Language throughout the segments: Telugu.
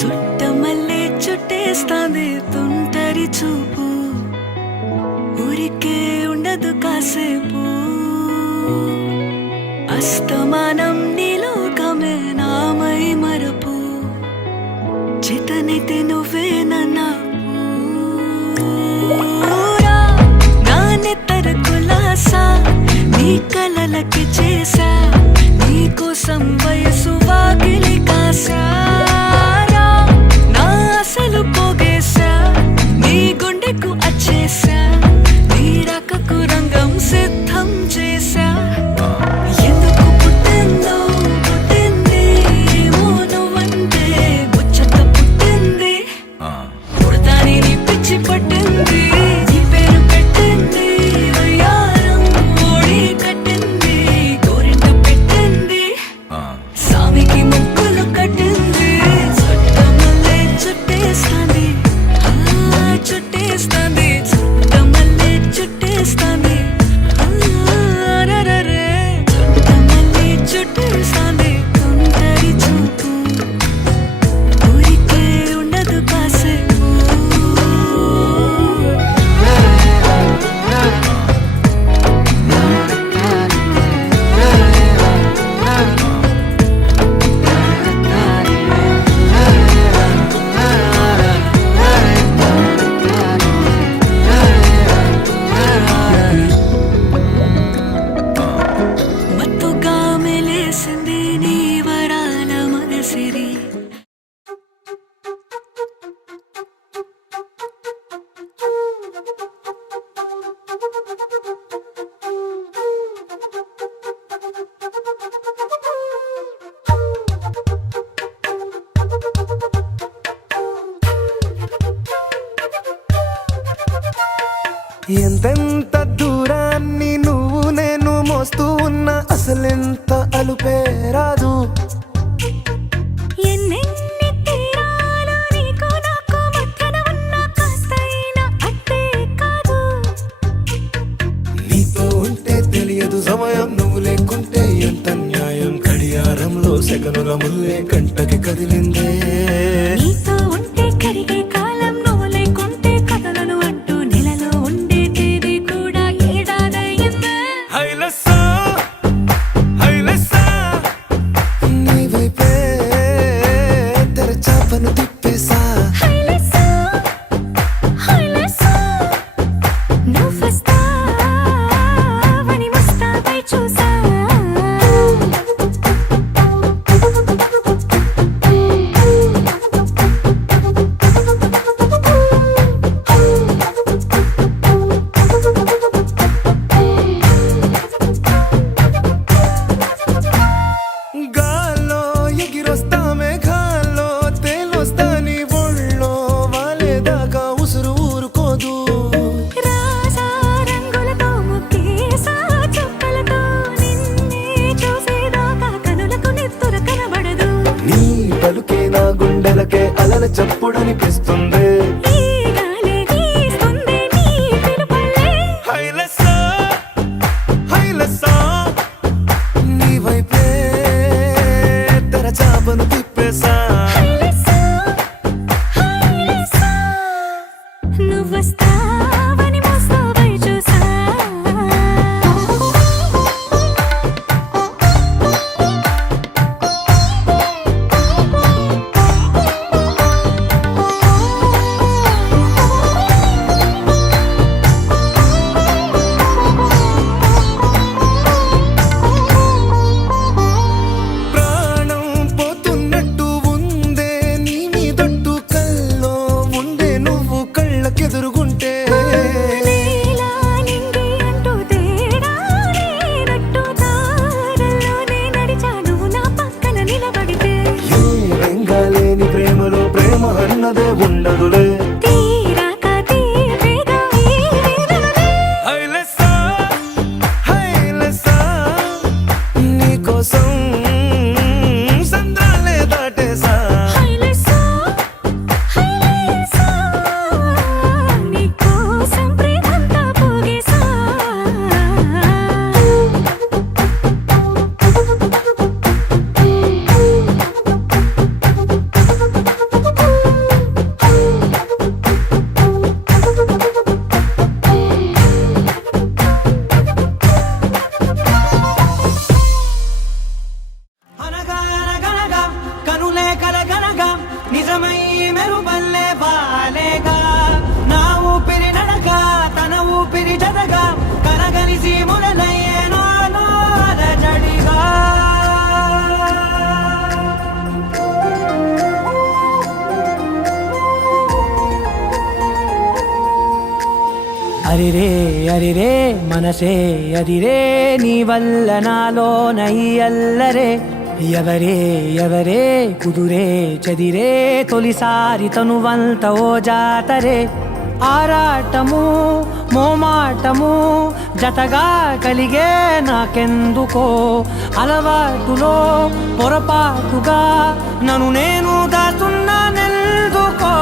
చుట్టమల్లే చుట్టేస్తాంది తుంటరి చూపు, ఊరికే ఉండదు కాసేపు. అస్తమానం నీలోకమే నామై మరపు, చితనైతే నువ్వే నన్నా నానెత్తర కులాసా నీ కలలకి చేసా, నీ కోసం వయసు వాకిలి కాసా. పోగేశా నీ గుండెకు అచ్చేసా, నీ రకకు రంగం సిద్ధం చేశా. ఎందుకు పుట్టిందో పుట్టింది ఏమో నువ్వంటే ముచ్చట పుట్టింది, పుడతాని నీ పిచ్చి పట్టింది. నీ పేరు పెట్టింది వయ్యారం ఓడి కట్టింది, గోరింట పెట్టింది సామికి ముక్కులు కట్టింది. చుట్టేస్తాంది చుట్టేస్తాంది చుట్టమల్లే చుట్టేస్తాంది, చుట్టమల్లే చుట్టేస్తాంది తుంటరి చూపు, ఊరికే ఉండదు కాసేపు. ఎంతెంత దూరాన్ని నువ్వు నేను మోస్తూ ఉన్నా, అసలే మలుపే రాదు. ఎన్నెన్ని తీరాలు నీకు నాకు మధ్యన ఉన్న కాస్తైనా అట్టే కాదు. నీతో ఉంటే తెలియదు సమయం, నువ్వు లేకుంటే ఎంత న్యాయం. గడియారంలో సెకనుల ముల్లే కంటకి కదిలిందే. నీతో ఉంటే కరిగే కాలం, నువ్వు లేకుంటే కథలను అంటూ నెలలో ఉండే తేదీ కూడా ఏడాదయ్యిందే. హైలెస్సా హైలెస్సా నీ వైపే తెరచాపను తిప్పేసా. హైలెస్సా హైలెస్సా నువ్వొస్తావని ముస్తాబై చూసా. గాల్లో ఎగిరొస్తా మేఘాల్లో తేలొస్తా నీ ఒళ్ళో వాలేదాకా ఉసురు ఊరుకోదు. రాసా రంగులతో ముక్కేసా చుక్కలతో నిన్నే చూసేదాకా కనులకు నెత్తురు కనబడదు. నీ పలుకే నా గుండెలకే అలల చప్పుడనిపిస్తుంది. ఈ గాలి వీస్తుంది నీ పిలుపుల్లే. హైలెస్సా హైలెస్సా నీ వైపే తెరచాపను తిప్పేసా. హైలెస్సా హైలెస్సా నువ్వొస్తావని ముస్తాబై చూసా. ప్రాణం పోతున్నట్టు ఉందే నీ మీదొట్టు, కల్లో ఉండే నువ్వు కళ్ళకెదురుగుంటే. నీలా నింగి అంటూ తేడా లేనట్టు దారుల్లోనే నడిచా నువ్వు నా పక్కన నిలబడితే. ఏ వెంగాలేని ప్రేమలో ప్రేమ అన్నదే ఉండదులే. తీరాక తీపిగా ఈ వేదనలే. హైలెస్సా హైలెస్సా నీకోసం సంద్రాలే దాటేసా. హైలెస్సా హైలెస్సా నీకోసం ప్రేమంతా పోగేసా. అనగా అనగనగా కనులే కలగనగా నిజమై మెరుపల్లే బాలేగా నా ఊపిరి నడక తన ఊపిరి జతగా కలగలిసి మొదలయ్యేనో అలజడిగా. అరిరే అరిరే మనసే అరిరే నీ వల్ల నాలో నయ్యల్లరే. ఎవరే ఎవరే కుదురే చదిరే తొలిసారి తనువంత ఓ జాతరే. ఆరాటము మోమాటము జతగా కలిగే నాకెందుకో, అలవాటులో పొరపాటుగా నన్ను నేను దాస్తున్నానెందుకో.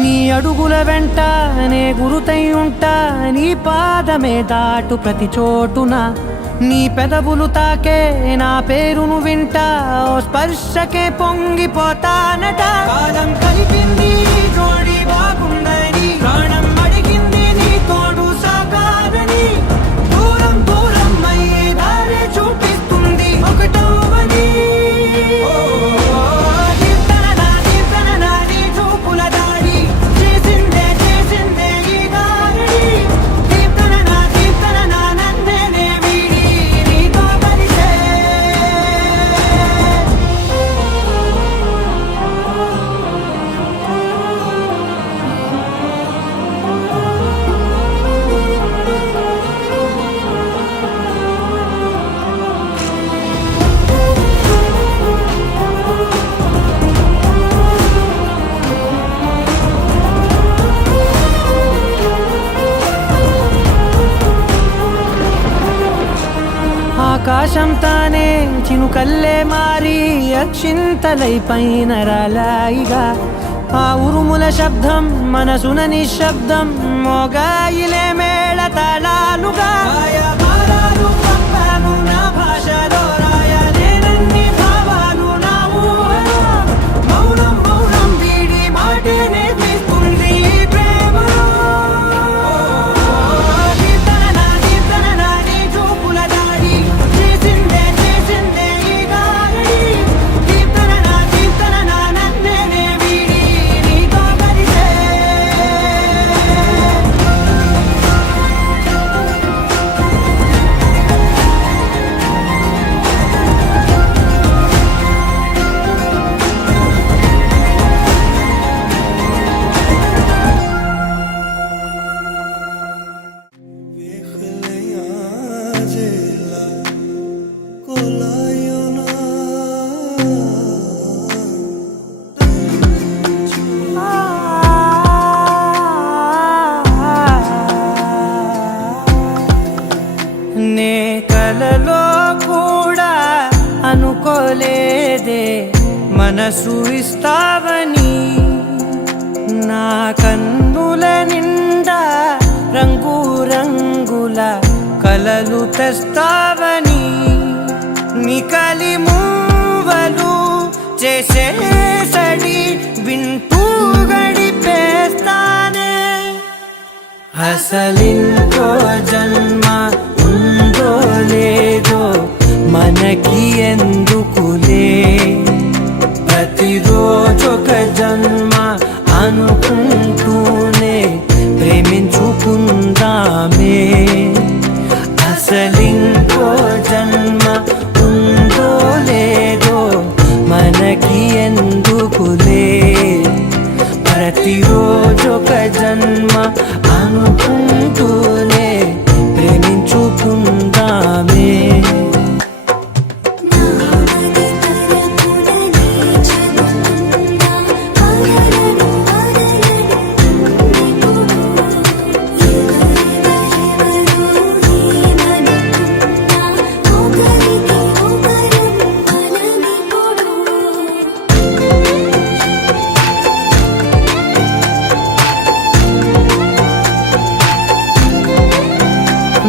నీ అడుగుల వెంట నే గురుతై ఉంటా, నీ పాదమే దాటు ప్రతి చోటున. నీ పెదవులు తాకే నా పేరును వింటా, ఓ స్పర్శకే పొంగిపోతానట. కాలం కలిపింది జోడి బాగుందని, ప్రాణం అడిగింది నీ తోడు సాగాలని. దూరం దూరం అయ్యి దారి చూపిస్తుంది ఒకటవని. ఆకాశం తానే చినుకల్లే మారి అక్షింతలై పైన రాలాయిగా ఆ ఉరుముల శబ్దం మనసున నిశ్శబ్దం మోగాయిలే మేళ తాళాలుగా భారాలు పంపాను నా భాషలో రాయలేనన్ని భావాలు నా ఊహలో మౌనం మౌనం వీడి మాటే నేర్పిస్తుంది ఈ ప్రేమలో నీ చూపుల దాడి చేసిందే ఈ గారడి కీర్తన నన్నే వీడి నీతో కలిసే నే కలలో కూడా అనుకోలేదే మనసు ఇస్తావని నా కన్నుల నిండా రంగు రంగుల కలలు తెస్తావని నికలి మూవలు చేసేసడి వింటూ గడిపేస్తానే అసలింకో జన్మ ఉందో లేదో మనకి ఎందుకులే ప్రతిరోజొక జన్మ అనుకుంటూనే ప్రేమించుకుందామే అసలింకో జన్మ ఉందో లేదో మనకి ఎందుకులే ప్రతిరోజొక జన్మ అనుకుంటూనే ప్రేమించుకుందామే నామది తరపునని చదువుతున్నా ఆగలను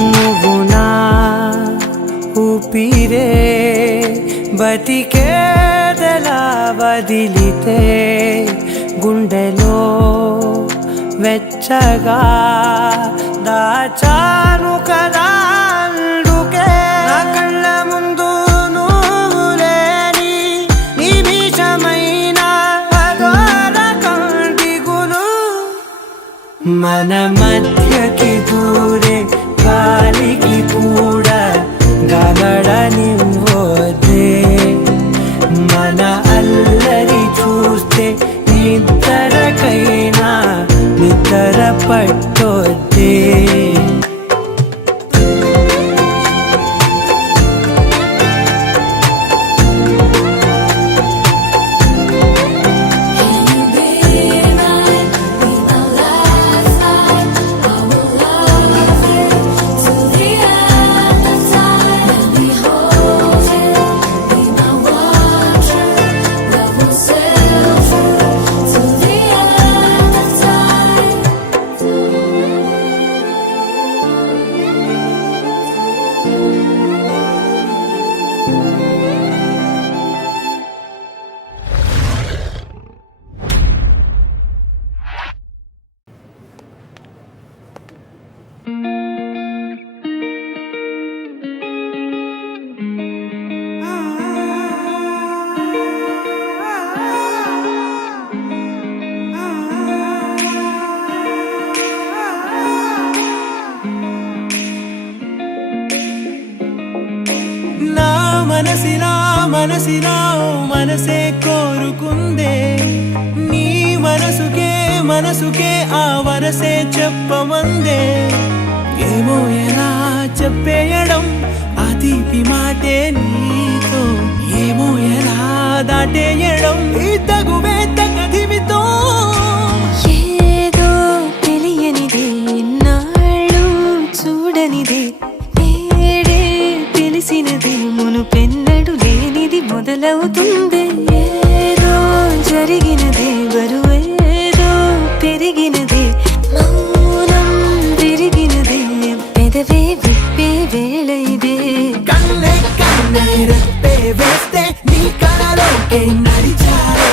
నువ్వు నా ఊపిరే బతికేదలా వదిలితే గుండెలో వెచ్చగా దాచాను కదా అందుకే నా కళ్ళ ముందు నువ్వు లేని నిమిషమైన అదోర కంటిగులు మన మధ్యకి దూరే గాలికి కూడా గలడనివ్వదే మన అల్లరి చూస్తే నిద్రకైనా నిద్ర పట్టొద్దే మనసినా మనసే కోరుకుందే నీ మనసుకే ఆ వరసే చెప్పమందే ఏమో ఎలా చెప్పేయడం ఆ తీపి మాటే నీతో ఏమో ఎలా దాటేయడం ఈ తగువే తగదివితో ఏదో తెలియనిదే నాళ్ళు చూడనిదే నేడే తెలిసినదే మొదలవుతుంది ఏదో జరిగినదే బరువేదో పెరిగినదే మౌనం విరిగినదే పెదవే విప్పే వేళ ఇదే కన్నే కన్నే రెప్పే వేస్తే నీ కలలోకే నడిచారే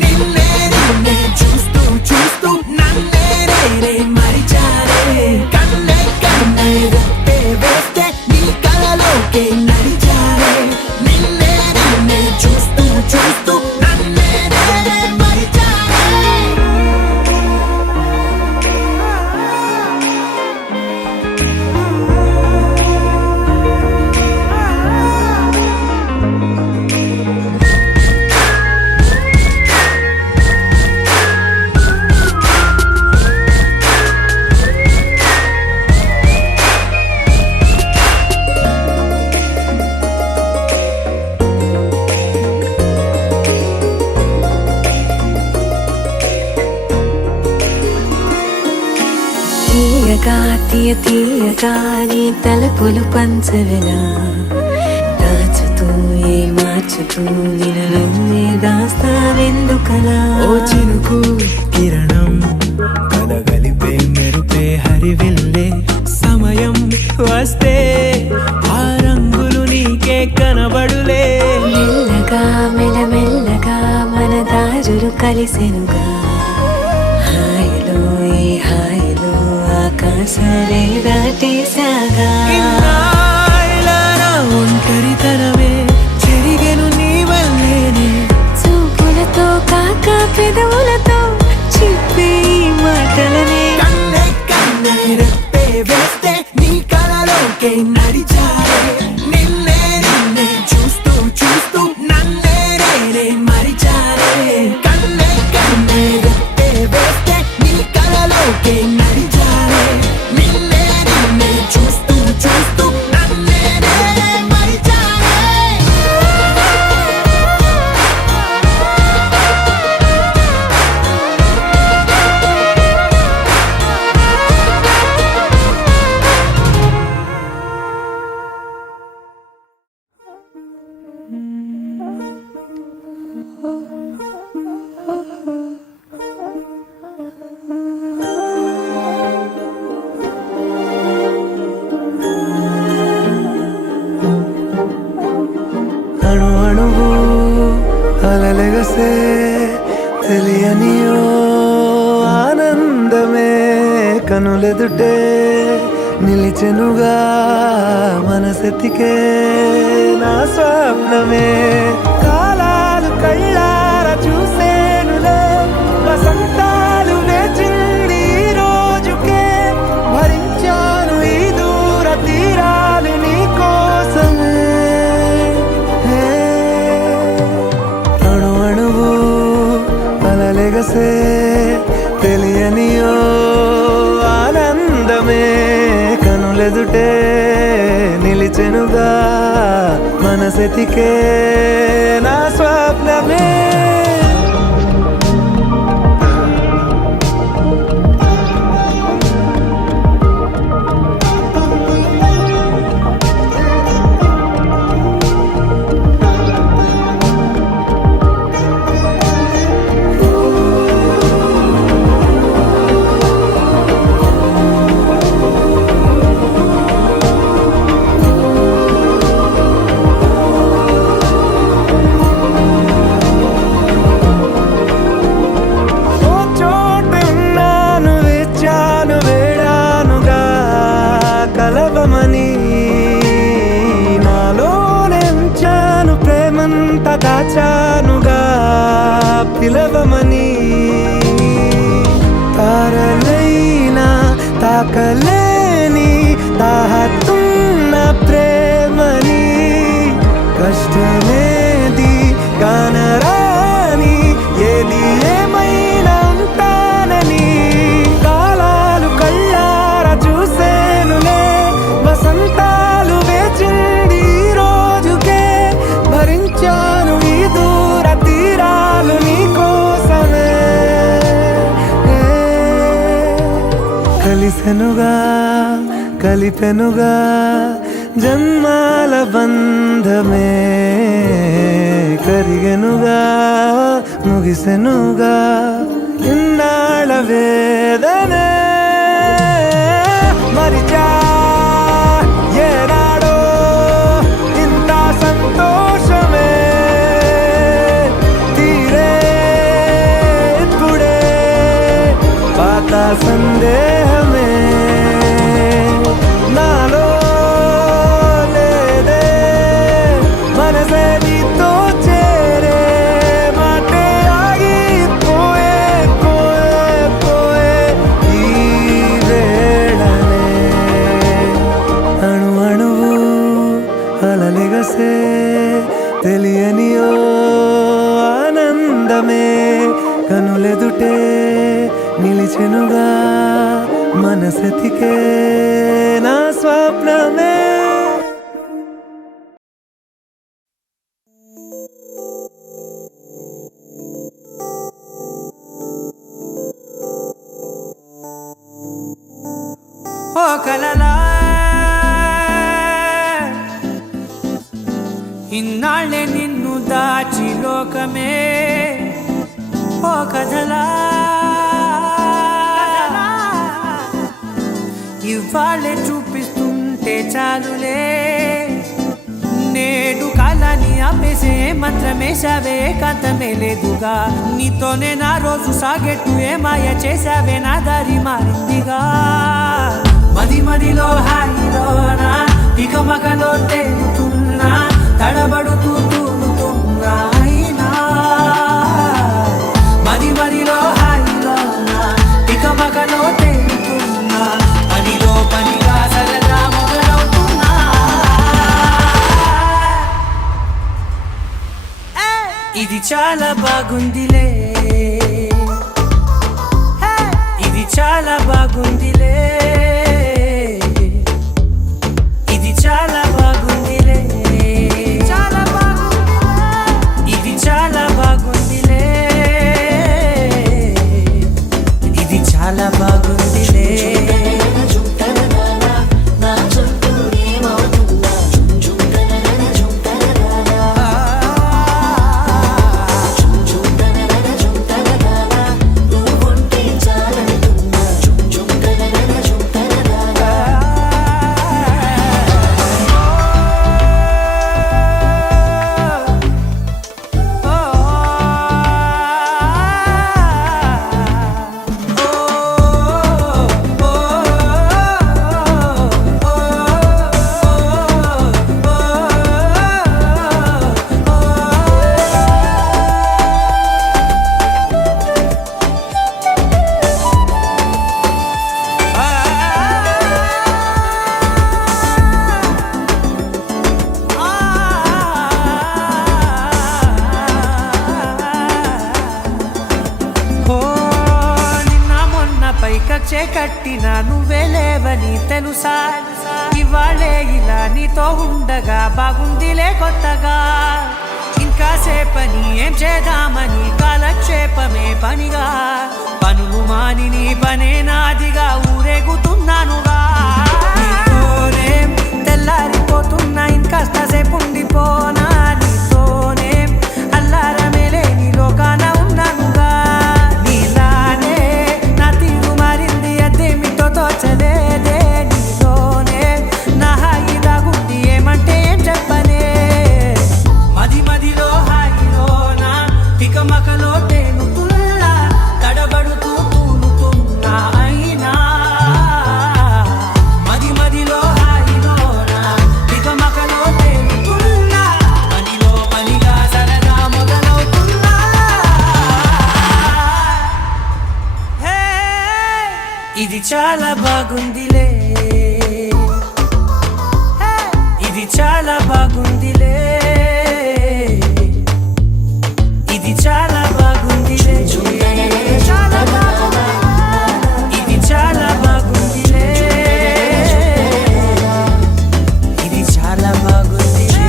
నిన్నే నిన్నే చూస్తూ చూస్తూ నన్నే నేనే మరిచారే కన్నే కన్నే రెప్పే వేస్తే నీ కలలోకే నడిచారే నిన్నే నిన్నే చూస్తూ చూస్తూ నన్నే నేనే మరిచారే తీయగా తీయగా నీ తలపులు పంచవినా దాచుతూ మార్చుతూ నిన్ను నువ్వే దాస్తావెందుకలా ఓ చినుకు కిరణం కలగలిపే మెరుపే హరివిల్లే సమయం వస్తే ఆ రంగులు నీకే కనబడులే మెల్లగా మెల్లమెల్లగా మన దారులు కలిసెనుగా హాయిలో ఈ హాయిలో ఆకాశాలే దాటేశాగా ఇన్నాళ్ళ నా ఒంటరితనమే చెరిగెను నీ వల్లేనే చూపులతో కాక పెదవులతో చెప్పే ఈ మాటలనే కన్నే కన్నే రెప్పే వేస్తే నీ కలలోకే నడిచారే నిన్నే నిన్నే చూస్తూ చూస్తూ నన్నే నేనే మరిచారే కన్నే కన్నే రెప్పే వేస్తే నీ కలలోకే నడిచారే నిన్నే నిన్నే చూస్తూ చూస్తూ నన్నే నేనే మరిచారే అణు అణువు అలలెగసే తెలియనియో ఆనందమే కనులెదుటే నిలిచెనుగా మనసెతికే నా స్వప్నమే కాలాలు కళ్ళారా చూసేనులే వసంతాలు వేచింది ఈ రోజుకే భరించాను ఈ దూర తీరాలు నీ కోసమే అణు అణువు అలలెగసే తెలియనియో ఆనందమే కనులెదుటే నిలిచెనుగా మనసెతికే నా స్వప్నమే ఓ చోటున్నాను వేచాను వేడానుగా కలవమని నాలోనెంచాను ప్రేమంత దాచానుగా పిలవమని తారలైనా తాకలేని తాహతున్న ప్రేమని కష్టమేది కానరాని ఏది ఏమైనా ఉంటానని కాలాలు కళ్ళారా చూసేనులే వసంతాలు వేచింది ఈ రోజుకే భరించాను ఈ దూర తీరాలు నీ కోసమే కలిసెనుగా కలిపెనుగా జన్మాల బంధమే ముగిసెనుగా ఇన్నాళ్ళ వేదనే మరిచా ఏనాడో ఇంత సంతోషమే తీరే ఇప్పుడే పాత సందేహమే నాలో లేదే మనసే నీతో చేరే మాటే ఆగిపోయే పోయే పోయే ఈ వేళనే అణు అణువు అలలిగసే తెలియని ఓ ఆనందమే కనులెదుటే నిలిచెనుగా మనసెతికే నా స్వప్నమే ఓ కలలా ఇన్నాళ్ళే నిన్ను దాచి లోకమే ఓ కథలా ఇవాళ్ళే చూపిస్తుంటే చాలులే నేడు కాలాన్ని ఆపేసే మంత్రమేశావే కాంతమే లేదుగా నీతోనే నా రోజు సాగెట్టు ఏ మాయ చేశావే నా దారి మారిందిగా మది మదిలో హాయిలోనా ఇక మగలో తేలుతున్నా తడబడుతూ తూలుతున్నా అయినా మది మదిలో హాయిలోనా ఇక మగలో తేలుతున్నా పనిలో పనిగా సరదా మొదలవుతున్నా ఇది చాలా బాగుందిలే ఇది చాలా బాగుందిలే ఇది చాలా బాగుందిలే చాలా బాగుంది ఇది చాలా బాగుందిలే ఇది చాలా బాగుందిలే కచ్చే కట్టిన నువ్వే లేవని తెలుసా ఇవాళే ఇలా నీతో ఉండగా బాగుందిలే కొత్తగా ఇంకా సేపని ఏం చేద్దామని కాలక్షేపమే పనిగా పనులు మాని నీ పనే నాదిగా ఊరేగుతున్నానుగా నీతోనే తెల్లారిపోతున్నా ఇంకాస్త సేపు ఉండిపోనా నీతోనే అల్లారమే లేని లోకాన ఉన్నానుగా నీలానే నా తీరు మారింది అదేమిటో తోచలేదే నీలోనే నా హాయి దాగుంది ఏమంటే ఏం చెప్పనే మది మదిలో హాయిలోనా పికమకలో తేలుతున్నా తడబడుతూ తూలుతున్నా అయినా మది మదిలో హాయిలోనా పికమకలో తేలుతున్నా పనిలో పనిగా సరదా మొదలవుతున్నా హే ఇది చాలా బాగుందిలే ఇది చాలా బాగుందిలే ఇది చాలా బాగుందిలే చాలా బాగుంది ఇది చాలా బాగుందిలే ఇది చాలా బాగుందిలే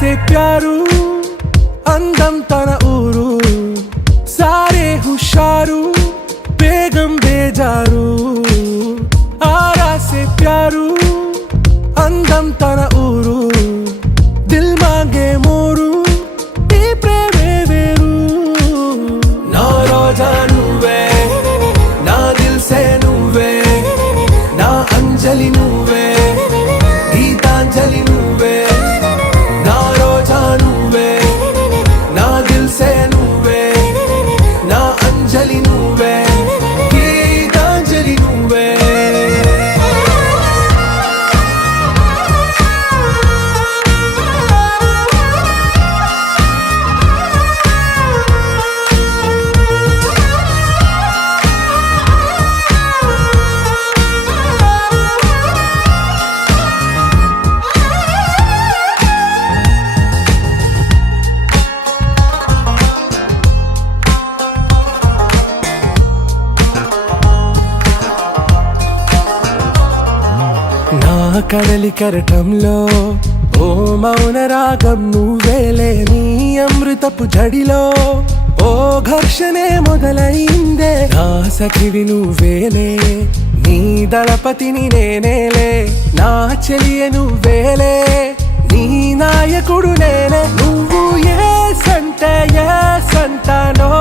సే ప్యారు అందం తన ఊరు సారే హుషారు బేగం బేజారు ఆరా సే ప్యారు అందం తన ఊరు దిల్ మాంగే మోరు ఈ ప్రేమే వేరు నా రోజా నువ్వే నా దిల్ సే నువ్వే నా అంజలి నువ్వే గీతాంజలి నువ్వే నా రోజా నువ్వే నా దిల్ సే నువ్వే నా అంజలి నువ్వే గీతాంజలి నువ్వే నా కడలి కరటంలో ఓ మౌన రాగం నువ్వేలే నీ అమృతపు జడిలో ఓ ఘర్షణే మొదలైందే నా సఖివి నువ్వేలే నీ దళపతిని నేనేలే నా చెలియ నువ్వేలే నీ నాయకుడు నేనే నువ్వు ఏ సంట నో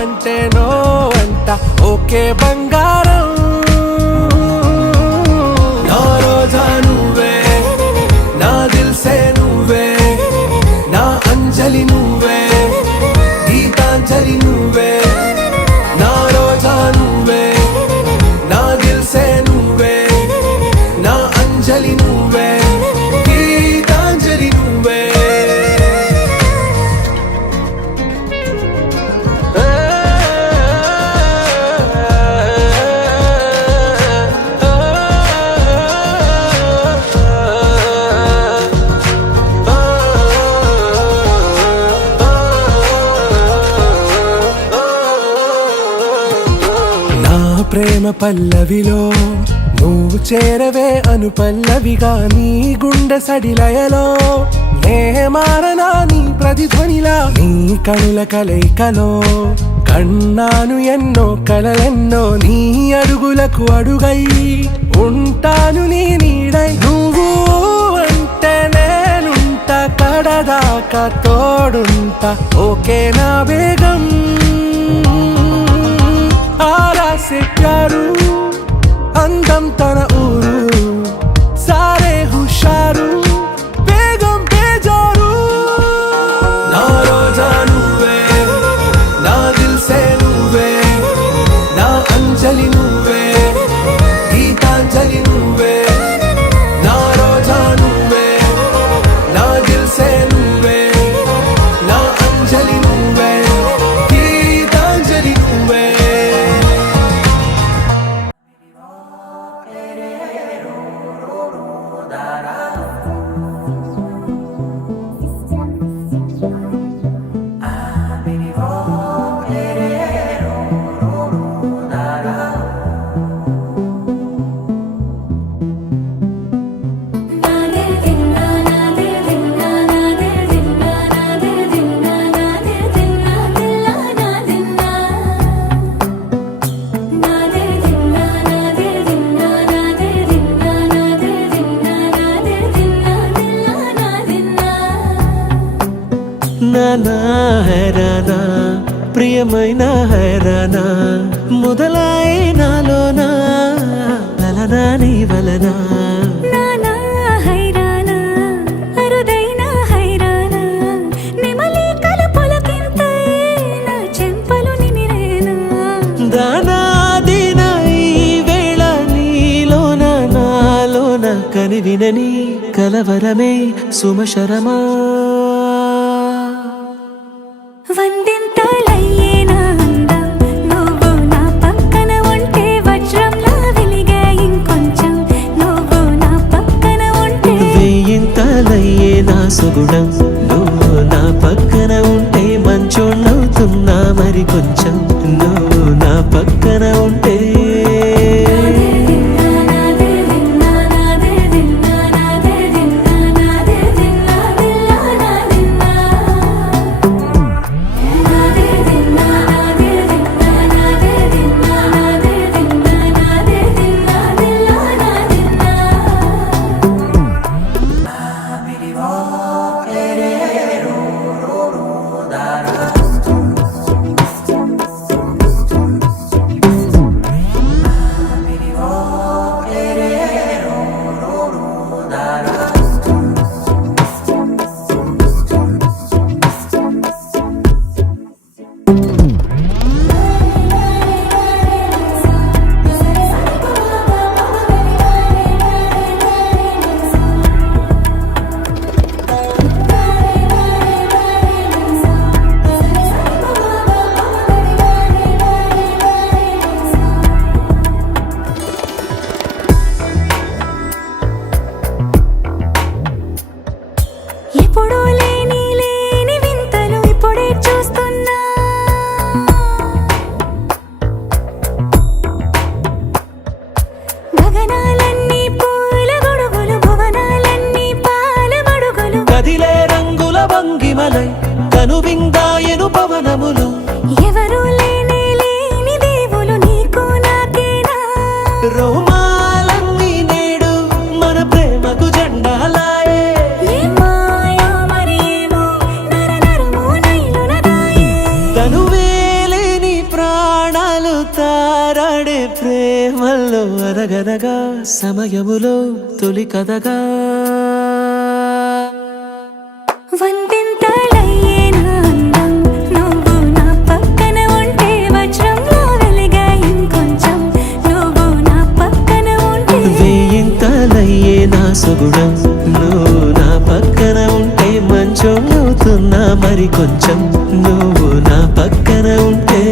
అంటే నో అంట ఓకే బంగారం నా రోజా నువ్వే నా దిల్ సే నువ్వే నా అంజలి నువ్వే గీతాంజలి నువ్వే నా రోజా నువ్వే నా దిల్ సే నువ్వే నా అంజలి నువ్వే గీతాంజలి నువ్వే నా ప్రేమ పల్లవిలో నువ్వు చేరవే అను పల్లవిగా నీ గుండె సడిలయలో నే మారనా నీ ప్రతిధ్వనిలా నీ కనుల కలయికలో కన్నాను ఎన్నో కలలెన్నో నీ అడుగులకు అడుగై ఉంటాను నీ నీడై నువ్వు అంటే నేనుంట కడదాకా తోడుంటా ఓకే నా బేగం ఆరా సే ప్యారు అందం తన ఊరు సారే హుషారు బేగం బేజారు నా రోజా నువ్వే నా దిల్ సే నువ్వే నా అంజలి నువ్వే గీతాంజలి నువ్వే నా రోజా నువ్వే నా దిల్ సే నువ్వే నా అంజలి నువ్వే గీతాంజలి నువ్వే నాదే దిన్నా నాదే దిన్నా నాదే దిన్నా నాదే దిన్నా నాదే దిన్నా దిల్లా నాదిన్నా నాదే దిన్నా నాదే దిన్నా నాదే దిన్నా నాదే దిన్నా నాదే దిన్నా దిల్లా నాదిన్నా నానా హైరానా ప్రియమైన హైరానా మొదలై నాలోనా వలనా నీ వలనా నానా హైరానా అరుదైన హైరానా నెమలి కలపులకింతై నా చెంపలు నిమిరేనా దానాదిన ఈ వేళ నీలోన నాలోన కనివినని కలవరమే సుమశరమా వందింతలయ్యేనా అందం నువ్వు నా పక్కన ఉంటే వజ్రంలా వెలిగే ఇంకొంచెం నువ్వు నా పక్కన ఉంటే వేయింతలయ్యే నా సుగుణం నువ్వు నా పక్కన ఉంటే మంచోళ్ళవుతున్నా మరి కొంచెం నువ్వు నా పక్కన ఉంటే నాదే దిన్నా నాదే దిన్నా నాదే దిన్నా నాదే దిన్నా దిల్లా ప్రేమలై కనువిందాయను పవనములు ఎవరు లేని దేవులు నీకు నాకేనా రోమాలన్నీ నేడు మన ప్రేమకు జెండాలాయే ఏ మాయో మరి ఏమో నరనరమో నైలునదాయే తనువేలేని ప్రాణాలు తారాడే ప్రేమల్లో అనగనగా సమయములో తొలి కథగా వందెంతలయ్యేనా అందం నువ్వు నా పక్కన ఉంటే వజ్రంలో వెలిగా ఇంకొంచెం నువ్వు నా పక్కన ఉంటే వేయింతలయ్యే నా సుగుణం నువ్వు నా పక్కన ఉంటే మంచోళ్ళవుతున్నా మరి కొంచెం నువ్వు నా పక్కన ఉంటే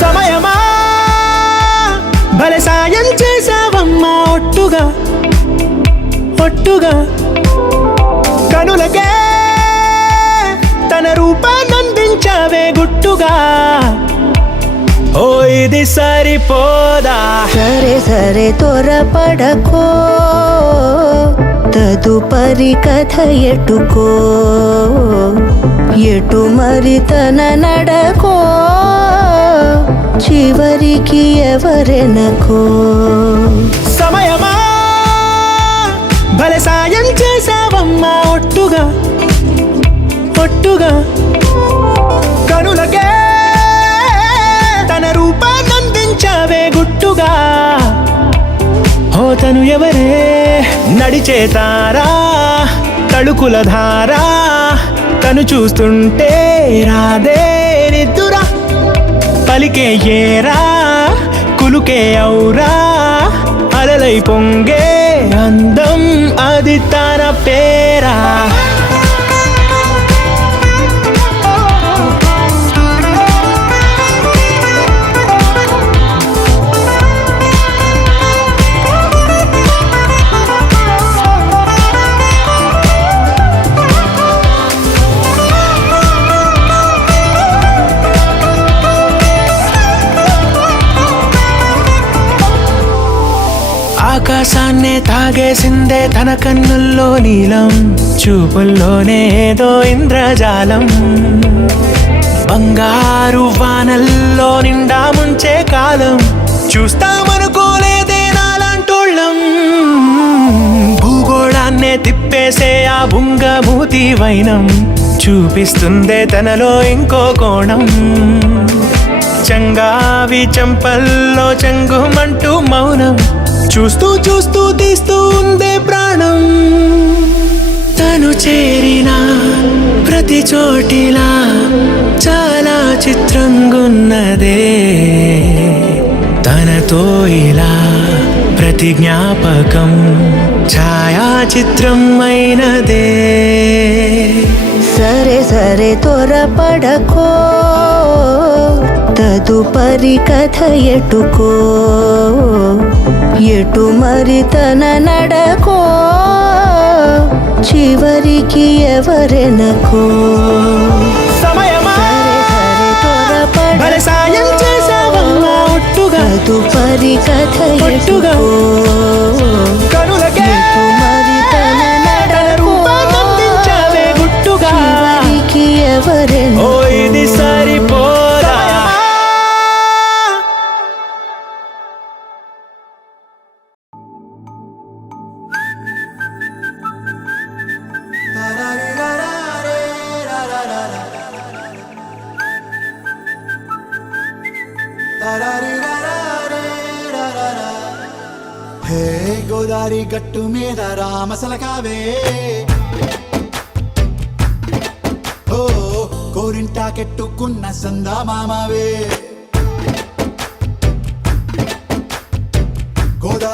సమయమా భలే సాయం చేసావమ్మా ఒట్టుగా ఒట్టుగా కనులకే తన రూపాన్నందించావే గుట్టుగా ఓ ఇది సరిపోదా సరే సరే త్వరపడకో తదుపరి కథ ఎటుకో ఎటు మరి తన నడకో చివరికి ఎవరెనకో సమయమా భలే సాయం చేసావమ్మా ఒట్టుగా ఒట్టుగా కనులకే తన రూపాన్నందించావే గుట్టుగా ఓ తను ఎవరే నడిచే తారా తళుకుల ధారా తను చూస్తుంటే రాదే నిద్దురా పలికే ఏరా కులుకే ఔరా అలలై పొంగే అందం అది తన పేరా ఆకాశాన్నే తాగేసిందే తన కన్నుల్లో నీలం చూపుల్లోనే ఏదో ఇంద్రజాలం బంగారు వానల్లో నిండా ముంచే కాలం చూస్తామనుకోలేదే నాలాంటోళ్ళం భూగోళాన్నే తిప్పేసే ఆ బుంగమూతి వైనం చూపిస్తుందే తనలో ఇంకో కోణం చంగావి చంపల్లో చంగుమంటూ మౌనం చూస్తూ చూస్తూ తీస్తూ ఉందే ప్రాణం తను చేరిన ప్రతి చోటిలా చాలా చిత్రంగున్నదే తనతో ఇలా ప్రతి జ్ఞాపకం ఛాయాచిత్రం అయినదే సరే సరే త్వరపడకో తదుపరి కథ ఎటుకో ఎటు మరి తన నడకో చివరికి ఎవరెనకో సమయమా సరే సరే భలే సాయం చేసావమ్మా ఒట్టుగా తదుపరి కథ ఒట్టుగా ఎటుకో కనులకే ఎటు మరి తన తన నడకో రూపాన్నందించావే గుట్టుగా చివరికి ఎవరెనకో ఓ ఇది సరిపోదా హే గోదారి గట్టు మీద రామసలకావే ఓ కోరింటాకెట్టుకున్న సందా మామావే గోదారి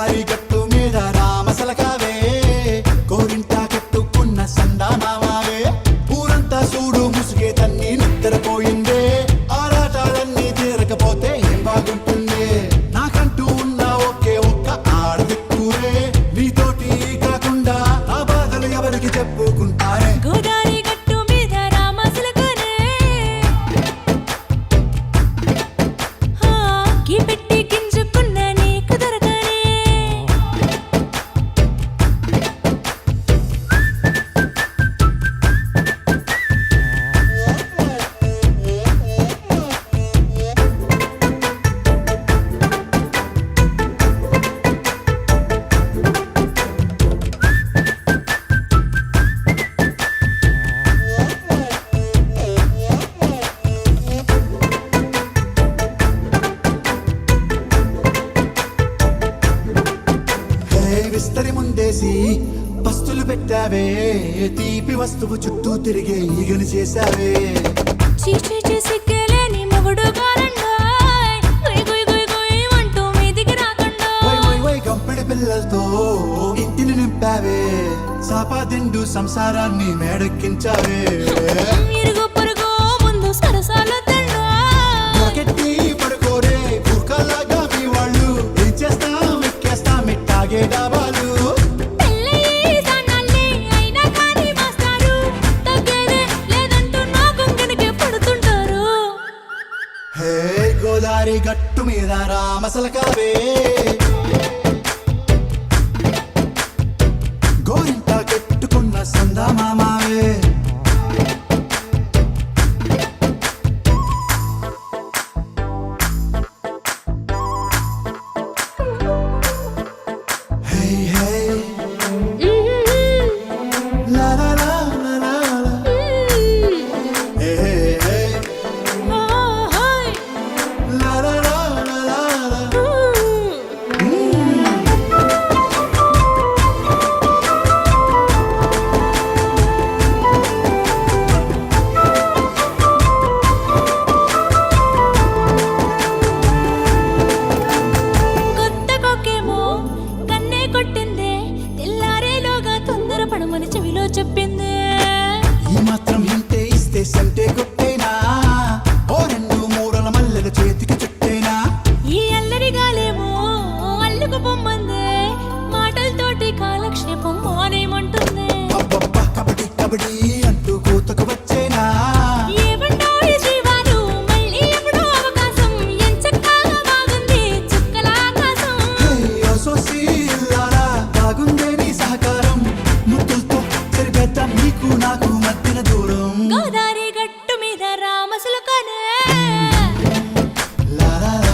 విస్తరి ముందేసి పస్తులు పెట్టావే తీపి వస్తువు చుట్టూ తిరిగే ఈగలు చేశావే చీచీ సిగ్గలేని మొగుడు గారండాయ్ గుయ్ గుయ్ గుయ్ గుయ్ అంటూ మీదికి రాకుండా వై వై వై గంపెడి పిల్లలతో ఇంటిని నింపావే సాపాదిండు సంసారాన్ని మేడెక్కించావే ఇరుగు పొరుగు ముందు సరసాలు నాకెట్టి పడుకోరే కుక్కలాగా మీ వాళ్ళు ఏం చేస్తాం ఎక్కేస్తాం ఇట్టాగే డాబాలు హే గోదారి గట్టు మీద రామసలకావే గోరింట కట్టుకున్న సందా మామావే హే హే లా లా లా లా లా లా. హే హే హే లా లా లా లా లా లా. కొత్త కొక్కేమో కన్నే కొట్టిందే తెల్లారేలోగా తొందరపడమని చెవిలో చెప్పిందే ఈ మాత్రం హింటే ఇస్తే సంటే కొట్టేనా ఓ రెండు మూరల మల్లెల చేతికి చుట్టేనా ఈ అల్లరి గాలేమో అల్లుకు పొమ్మందే మాటలతోటి కాలక్షేపం మానేమంటుంది అబ్బబ్బా కబడ్డీ కబడ్డీ అంటూ కూతకు వచ్చేనా ఏమంటావు జీవాలు మళ్ళీ ఎప్పుడో అవకాశం ఎంచక్కా బాగుంది చుక్కల ఆకాశం హే అసోసి ఇల్లారా బాగుందే నీ సహకారం ముద్దులతో సరిపెద్దాం నీకు నాకు మధ్యన దూరం గోదారి గట్టు మీద రామసులకనే లా లా లా.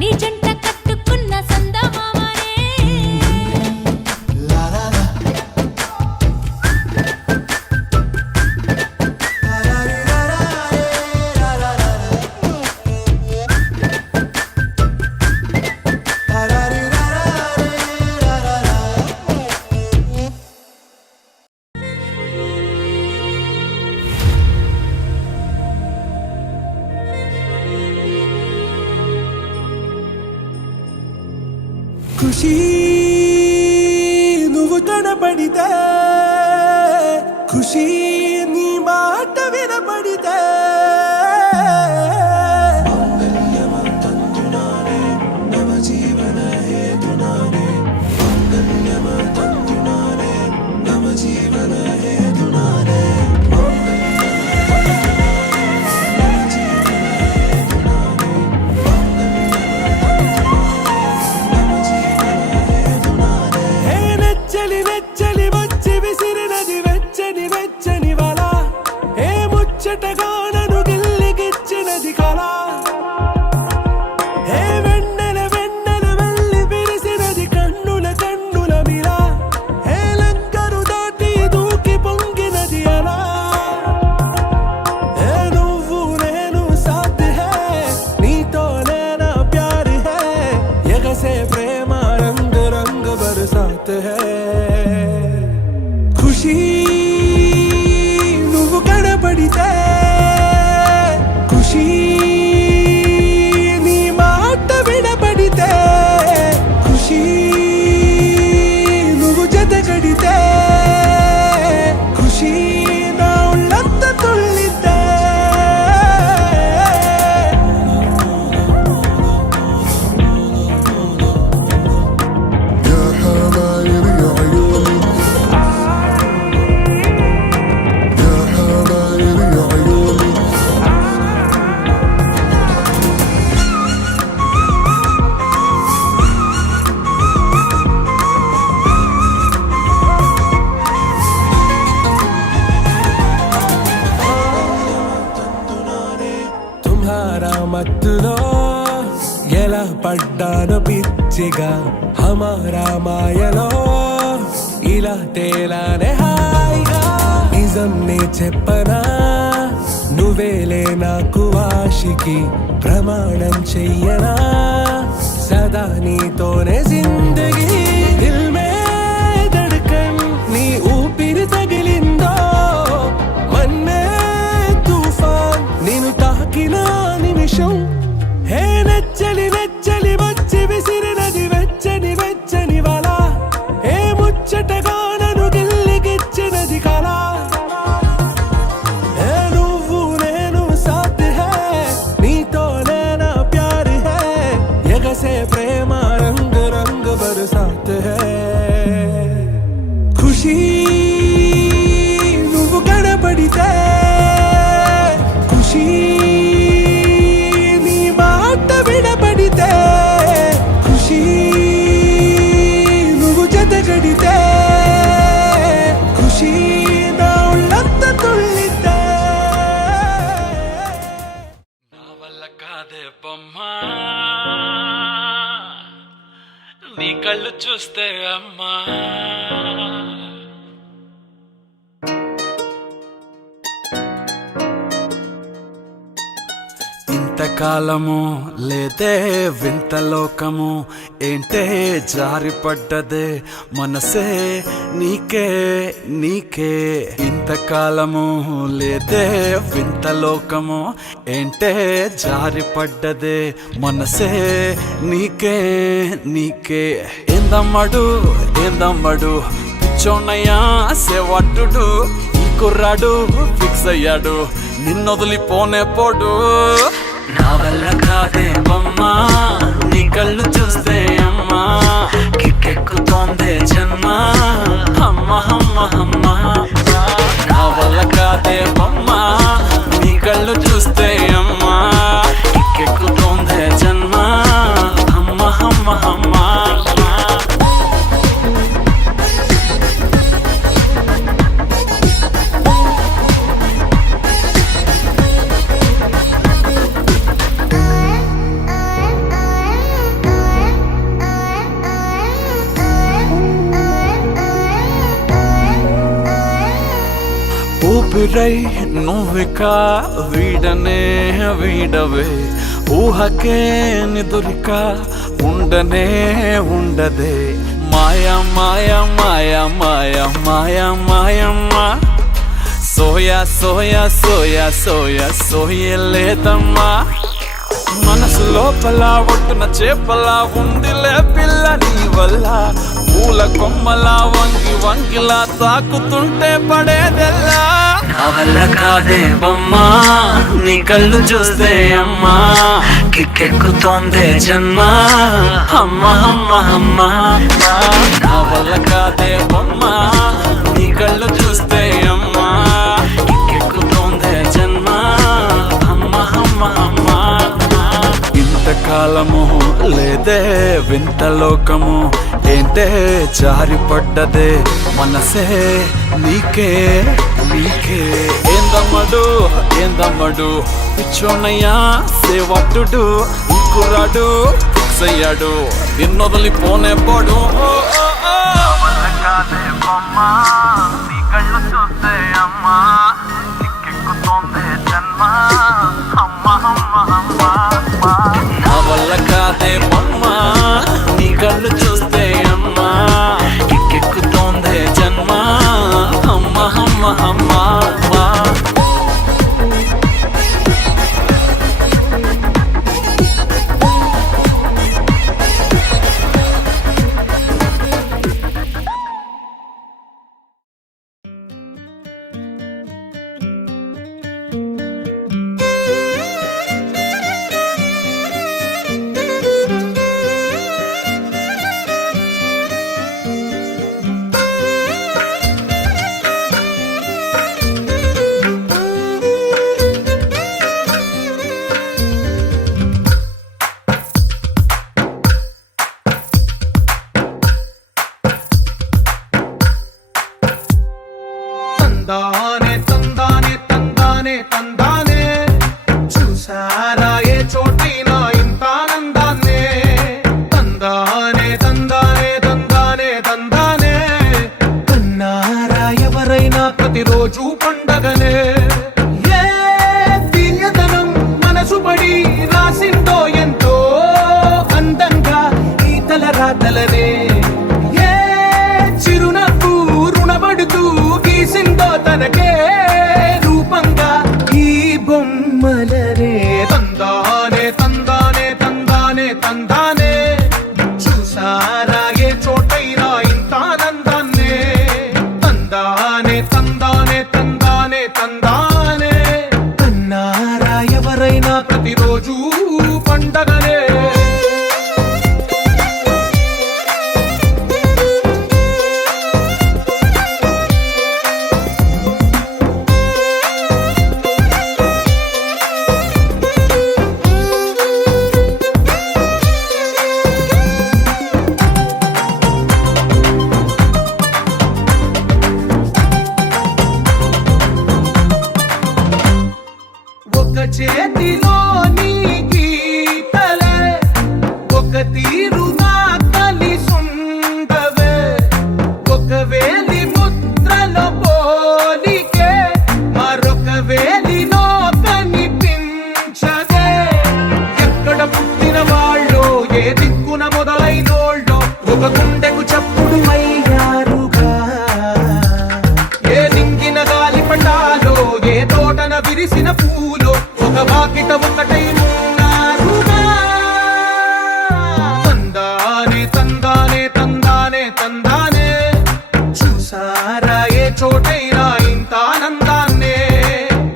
నీ జంట కట్టుకున్న సందమామనే లా లా లా. ఖుషి నువ్వు కనపడితే ఖుషి నీ మాట వినపడితే హే నెచ్చలి నెచ్చలి వచ్చి విసిరినది వెచ్చని వెచ్చని వల హే ముచ్చటగా నన్ను గిల్లిగిచ్చినది కళ హే వెన్నెల వెన్నెల వెళ్ళి విరిసినది కన్నుల కన్నుల మిల హే లంకను దాటి దూకి పొంగినది అలా హే నువ్వు నేను సాథ్ హే నీతోనే నా ప్యార్ హే ఎగసే ప్రేమ రంగ్ రంగ్ బరసాత్ హే ఖుషి నువ్వు కనపడితే ఖుషి నీ మాట వినపడితే ఖుషి నువ్వు జత కడితే ఖుషి నా ఉళ్ళంత తుళ్ళితే يا حبايب يا عيوني يا حبايب يا عيوني తుమ్హారా మత్తులో ఎలా పడ్డాను పిచ్చిగా హమారా మాయలో ఇలా తేలానే హాయిగా నిజం నే చెప్పనా నువ్వేలే నాకు ఆశికి ప్రమాణం చెయ్యనా కదా నీతోనే జిందగీ దిల్ మే ధడ్కన్ నీ ఊపిరి తగిలిందో మన్నే తుఫాన్ నేను తాకిన నిమిషం హే నెచ్చలి నెచ్చలి వచ్చి విసిరినది వెచ్చని వెచ్చని వల హే ముచ్చటగా నన్ను గిల్లిగిచ్చినది కళ హే నువ్వు నేను సాథ్ హై నీతోనే నా ప్యార్ హై ఎగసే ప్రేమ రంగ్ రంగ్ బరసాత్ హై ఖుషీ నువ్వు కనపడితే ఖుషీ నీ మాట వినపడితే ఖుషీ నువ్వు జతగడితే ఖుషీ నా ఉళ్ళంత తుళ్ళితే నా వల్ల కాదే బొమ్మా నీ కళ్ళు చూస్తే అమ్మా ఇంతకాలము లేదే వింత లోకము ఏంటే జారిపడ్డదే మనసే నీకే నీకే ఇంతకాలము లేదే వింత లోకము ఏంటే జారిపడ్డదే మనసే నీకే నీకే ఏందమ్మడు ఏందమ్మడు పిచ్చోన్నయ్యా సేవట్టుడు ఈ కుర్రాడు ఫిక్స్ అయ్యాడు నిన్నొదిలిపోనే పోడు నా వల్ల కాదే బొమ్మా నీ కళ్ళు చూస్తే అమ్మా కిక్కెక్కుతోందే జన్మ అమ్మ అమ్మ అమ్మ నా వల్ల కాదే బొమ్మా నీ కళ్ళు చూస్తే అమ్మా కిక్కెక్కుతోందే జన్మ అమ్మ అమ్మ అమ్మ ఊపిరై నువ్విక వీడనే వీడవే ఊహకే నిదురిక ఉండనే ఉండదే మాయా మాయా మాయా మాయా మాయా మాయమ్మ సోయా సోయా సోయా సోయా సోయలేదమ్మా మనసు లోపల ఒట్టున చేపలా ఉందిలే పిల్ల నీ వల్ల పూల కొమ్మలా వంగి వంగిలా తాకుతుంటే పడేదెల్లా నా వల్ల కాదే బొమ్మా నీ కళ్ళు చూస్తే అమ్మా కిక్కెక్కుతోందే జన్మ అమ్మ అమ్మ అమ్మ నా వల్ల కాదే బొమ్మా నీ కళ్ళు చూస్తే అమ్మా కిక్కెక్కుతోందే జన్మ అమ్మ అమ్మ అమ్మ ఇంతకాలము లేదే వింత లోకము ఏంటే జారిపడ్డదే మనసే నీకే నీకే ఏందమ్మడు ఏందమ్మడు పిచ్చోన్నయ్యా సేవట్టుడు ఈ కుర్రాడు ఫిక్స్ అయ్యాడు నిన్నొదిలిపోనే పోడు నీ కళ్ళు చూస్తే అమ్మా కిక్కెక్కుతోందే జన్మ అమ్మ అమ్మ అమ్మ నా వల్ల కాదే బొమ్మ నీ కళ్ళు చూస్తే అమ్మా కిక్కెక్కుతోందే జన్మ అమ్మ అమ్మ అమ్మ తందానే తందానే తందానే తందానే చూసారా ఏ చోటైనా ఇంత ఆనందాన్నే తందానే తందానే తందానే తందానే కన్నారా ఎవరైనా ప్రతిరోజు పండగనే ఏ తీయదనం మనసు పడి రాసిందో ఎంతో అందంగా రాతలనే ఏ చిరునవ్వు రుణపడుతూ గీసిందో తనకే రూపంగా ఈ బొమ్మలనే తందానే తందానే తందానే తందానే చూసారా ఏ చోటైనా ఇంత ఆనందాన్నే తందానే తందానే తందానే తందానే అన్నారా ఎవరైనా ప్రతిరోజు పండగనే ఒక చేతిలో నీ గీతలే ఒక తీరుగా కలిసుండవే ఒక వేలి ముద్రలో పోలికే మరొక వేలిలో కనిపించదే ఎక్కడ పుట్టిన వాళ్ళో ఏ దిక్కున మొదలైనోళ్ళో ఒక గుండెకు చప్పుడు అయ్యారుగా ఏ నింగిన గాలి పటాలో ఏ తోటన విరిసిన పూలో ఒక వాకిట ఒకటై ఉన్నారుగా తందానే తందానే తందానే తందానే చూసారా ఏ చోటైనా ఇంత ఆనందాన్నే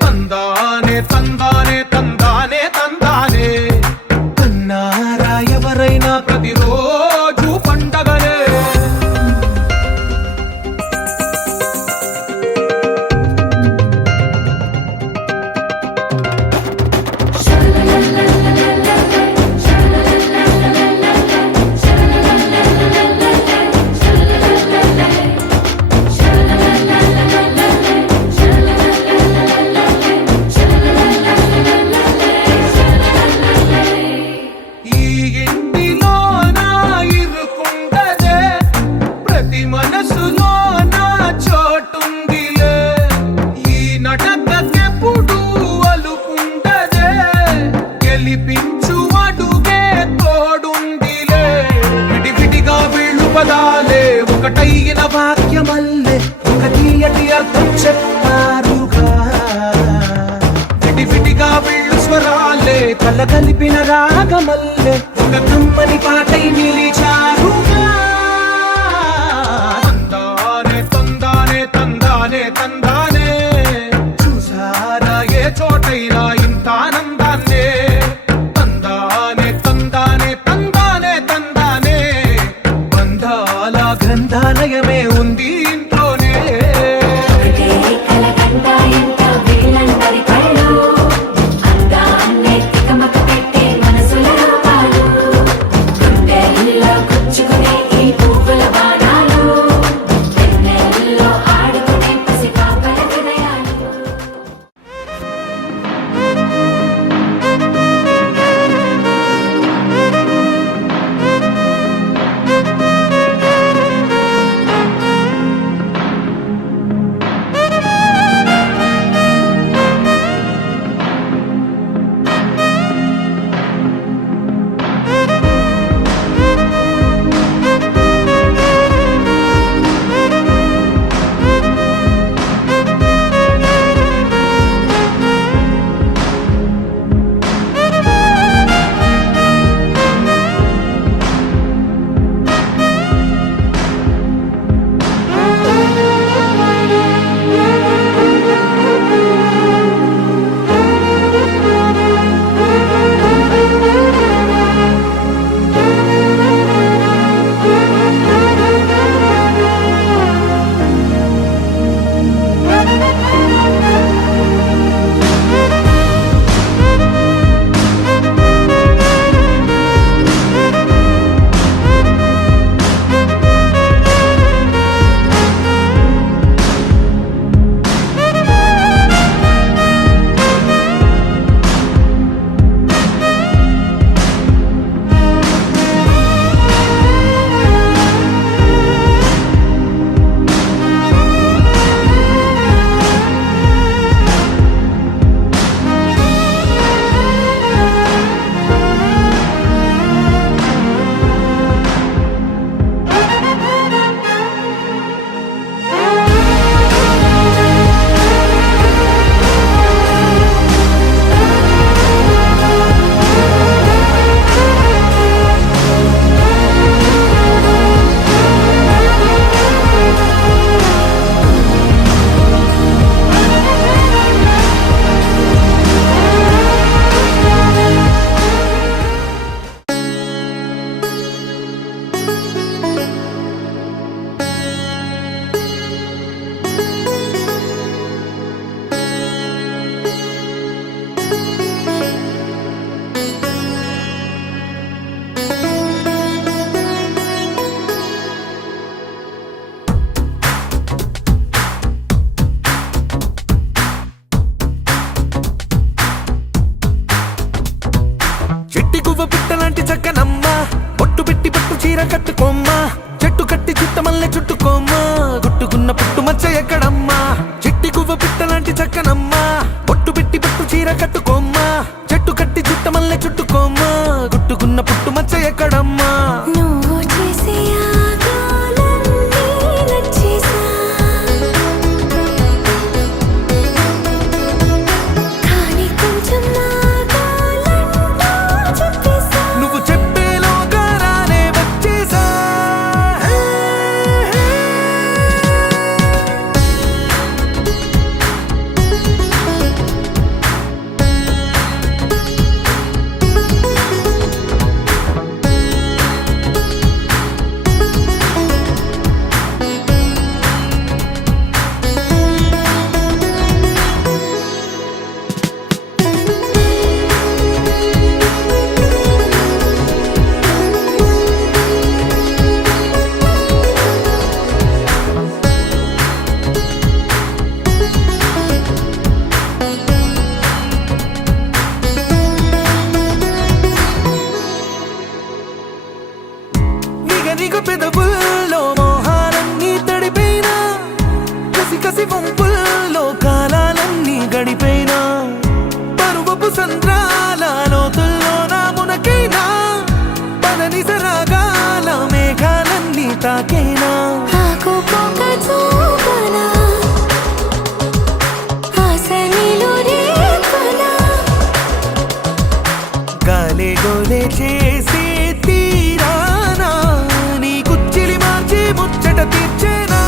తందానే తందానే తందానే తందానే కన్నారా ఎవరైనా ప్రతిరోజు పండగనే ఈ ఇంటిలో నా ఇరుకుండదే ప్రతి మనసులో నా చోటుందిలే ఈ నటకెప్పుడు అలుకుండదే గెలిపించు అడుగే తోడుందిలే విడివిడిగా వీళ్ళు పదాలే ఒకటైన వాక్యమల్లే ఒక తీయటి అర్థం చెప్పారుగా విడివిడిగా వీళ్ళు స్వరాలే కల కలిపిన రాగమల్లే ఒక కమ్మని పాటై నిలిచారుగా తందానే తందానే తందానే తందానే చూసారా ఏ చోటైనా ఇంత ఆనందాన్నే తందానే తందానే తందానే తందానే బంధాల గ్రంథాలయమే ఉంది ఇంట్లోనే ఒకటే కలకండ ఎంత వీళ్ళందరి కళ్ళు అందాన్నే తికమక పెట్టే మనసుల రూపాలు గుండెల్లో గుచ్చుకునే ఈ పువ్వుల బాణాలు వెన్నెల్లో ఆడుకునే పసిపాపల హృదయాలు పెదవుల్లో మోహాలన్నీ తడిపైనా కసి కసి వంపుల్లో కాలాలన్నీ గడిపైనా పరువపు సంద్రాల లోతుల్లో నా మునకైనా పదని సరాగాల మేఘాలన్నీ తాకేనా ఆకుపోక చూపనా ఆశ నీలో రేపనా గాలే గోలే చేసే తీరానా నీ కుచ్చిలి మార్చి ముచ్చట తీర్చేనా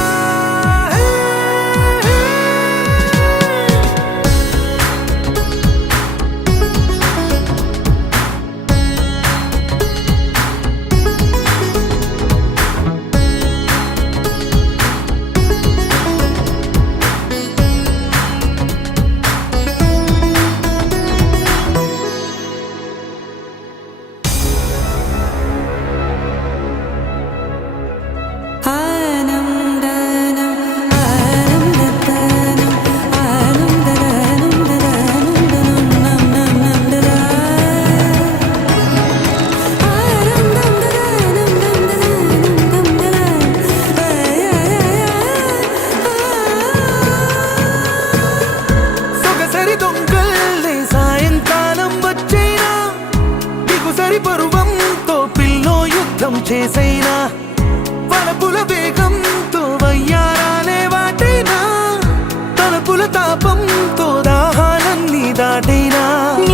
సొగసరి దొంగల్లే సాయంకాలం వచ్చైనా దిగుసరి పరువంతో పిల్లో యుద్ధం చేసైనా వలపుల వేగంతో వయ్యారాలే వాటైనా తలపుల తాపంతో దాహాలన్నీ దాటైనా నీ